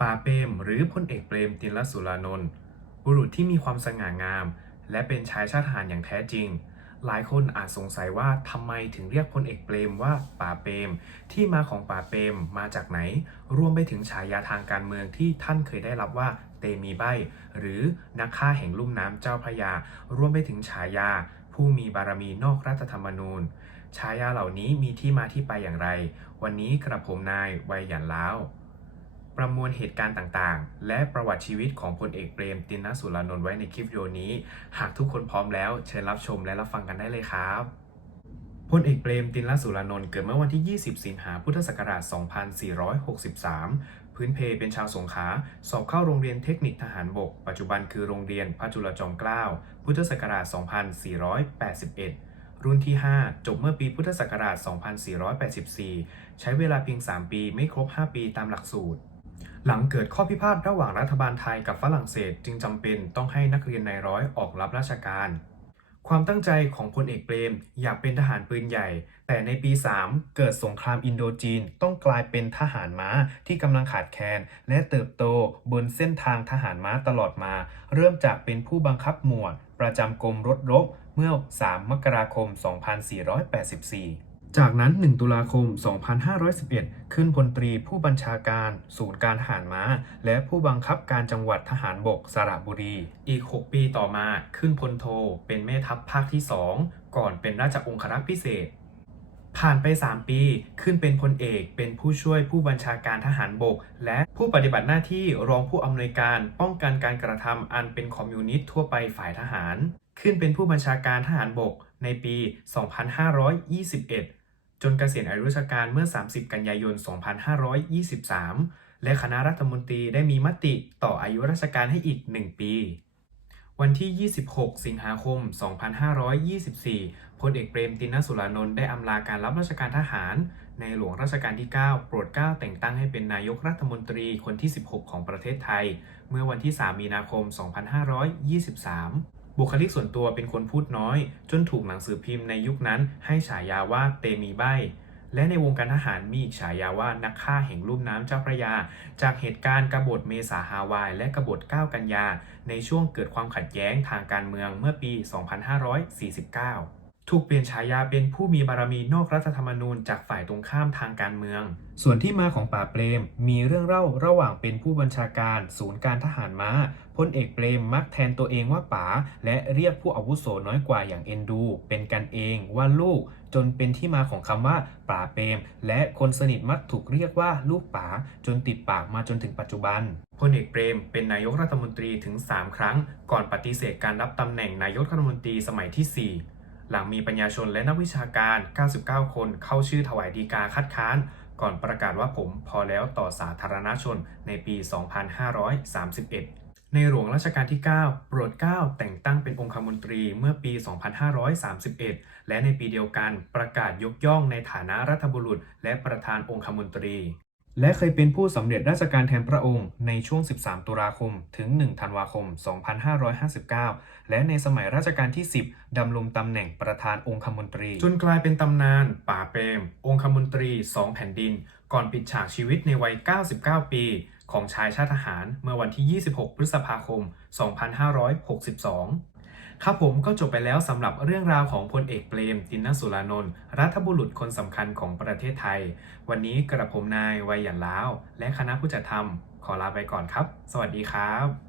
ป่าเปรมหรือพลเอกเปรมตินสุรานนท์บุรุษที่มีความสง่างาม และเป็นชายชาติทหารอย่างแท้จริง หลายคนอาจสงสัยว่าทำไมถึงเรียกพลเอกเปรมว่าป่าเปรม ที่มาของป่าเปรมมาจากไหน รวมไปถึงฉายาทางการเมืองที่ท่านเคยได้รับว่าเตมีใบ หรือนักฆ่าแห่งลุ่มน้ำเจ้าพระยา รวมไปถึงฉายาผู้มีบารมีนอกรัฐธรรมนูญ ฉายาเหล่านี้มีที่มาที่ไปอย่างไร วันนี้กระผมนายวัยหยันล้าว ประมวลเหตุการณ์ต่างๆ และประวัติชีวิตของพลเอกเปรมตินสุรานนท์ไว้ในคลิปวิดีโอนี้ หากทุกคนพร้อมแล้วเชิญรับชมและรับฟังกันได้เลยครับพลเอกเปรมตินสุรานนท์เกิดเมื่อวันที่ 20 สิงหาพุทธศักราช 2463 พื้นเพเป็นชาวสงขลา สอบเข้าโรงเรียนเทคนิคทหารบก ปัจจุบันคือโรงเรียนพระจุลจอมเกล้า พุทธศักราช 2481 รุ่นที่ 5 จบเมื่อปีพุทธศักราช 2484 ใช้เวลาเพียง 3 ปีไม่ครบ 5 ปีตามหลักสูตร หลังเกิดข้อพิพาทระหว่างรัฐบาลไทยกับฝรั่งเศส จึงจำเป็นต้องให้นักเรียนนายร้อยออกรับราชการ ความตั้งใจของพลเอกเปรม อยากเป็นทหารปืนใหญ่ แต่ในปี 3 เกิดสงครามอินโดจีน ต้องกลายเป็นทหารม้าที่กำลังขาดแคลนและเติบโตบนเส้นทางทหารม้าตลอดมา เริ่มจากเป็นผู้บังคับหมวด ประจำกรมรถรบเมื่อ 3 มกราคม 2484 จากนั้น 1 ตุลาคม 2511 ขึ้นพลตรีผู้บัญชาการ ศูนย์การทหารม้า และผู้บังคับการจังหวัดทหารบกสระบุรี อีก 6 ปีต่อมาขึ้นพลโท เป็นแม่ทัพภาคที่ 2 ก่อนเป็นราชองครักษ์พิเศษ ผ่านไป 3 ปี ขึ้นเป็นพลเอก เป็นผู้ช่วยผู้บัญชาการทหารบก และผู้ปฏิบัติหน้าที่รองผู้อำนวยการป้องกันการกระทำอันเป็นคอมมิวนิสต์ทั่วไปฝ่ายทหาร ขึ้นเป็นผู้บัญชาการทหารบก ในปี 2521 จนเกษียณอายุราชการเมื่อ 30 กันยายน 2523 และคณะรัฐมนตรีได้มีมติต่ออายุราชการให้อีก 1 ปี วันที่ 26 สิงหาคม 2524 พลเอกเปรมตินสุรานนท์ได้อำลาการรับราชการทหาร ในหลวงรัชกาลที่ 9 โปรดเกล้าแต่งตั้งให้เป็นนายกรัฐมนตรีคนที่ 16 ของประเทศไทย เมื่อวันที่ 3 มีนาคม 2523 บุคลิกส่วนตัวเป็นคนพูดน้อย จนถูกหนังสือพิมพ์ในยุคนั้นให้ฉายาว่าเตมีใบและในวงการทหารมีอีกฉายาว่านักฆ่าแห่งลุ่มน้ำเจ้าพระยา จากเหตุการณ์กบฏเมษาฮาวาย และกบฏ 9 กันยา ในช่วงเกิดความขัดแย้งทางการเมืองเมื่อปี 2549 ถูกเปลี่ยนฉายาเป็นผู้มีบารมีนอกรัฐธรรมนูญจากฝ่ายตรงข้ามทางการเมือง ส่วนที่มาของป่าเปรม มีเรื่องเล่าระหว่างเป็นผู้บัญชาการศูนย์การทหารม้าพลเอกเปรมมักแทนตัวเองว่าป๋าและเรียกผู้อาวุโสน้อยกว่าอย่างเอ็นดู เป็นกันเองว่าลูก จนเป็นที่มาของคำว่าป๋าเปรม และคนสนิทมักถูกเรียกว่าลูกป๋าจนติดปากมาจนถึงปัจจุบันพลเอกเปรมเป็นนายกรัฐมนตรีถึง 3 ครั้ง ก่อนปฏิเสธการรับตำแหน่งนายกรัฐมนตรีสมัยที่ 4 หลังมีปัญญาชนและนักวิชาการ 99 คนเข้าชื่อถวายดีกาคัดค้าน ก่อนประกาศว่าผมพอแล้วต่อสาธารณชนในปี 2531ในหลวงรัชกาลที่ 9 โปรดเกล้าแต่งตั้งเป็นองคมนตรีเมื่อปี 2531 และในปีเดียวกันประกาศยกย่องในฐานะรัฐบุรุษ และประธานองคมนตรี และเคยเป็นผู้สำเร็จราชการแทนพระองค์ในช่วง 13 ตุลาคม ถึง 1 ธันวาคม 2559 และในสมัยรัชกาลที่ 10 ดำรงตำแหน่งประธานองคมนตรี จนกลายเป็นตำนาน ป่าเปรม องคมนตรี 2 แผ่นดิน ก่อนปิดฉากชีวิตในวัย 99 ปี ของชายชาติทหารเมื่อวันที่ 26 พฤษภาคม 2562 ครับผมก็จบไปแล้วสำหรับเรื่องราวของพลเอกเปรม ตินสุรานนท์รัฐบุรุษคนสำคัญของประเทศไทย วันนี้กระผมนายวัยหยันล้าว และคณะผู้จัดทำขอลาไปก่อนครับ สวัสดีครับ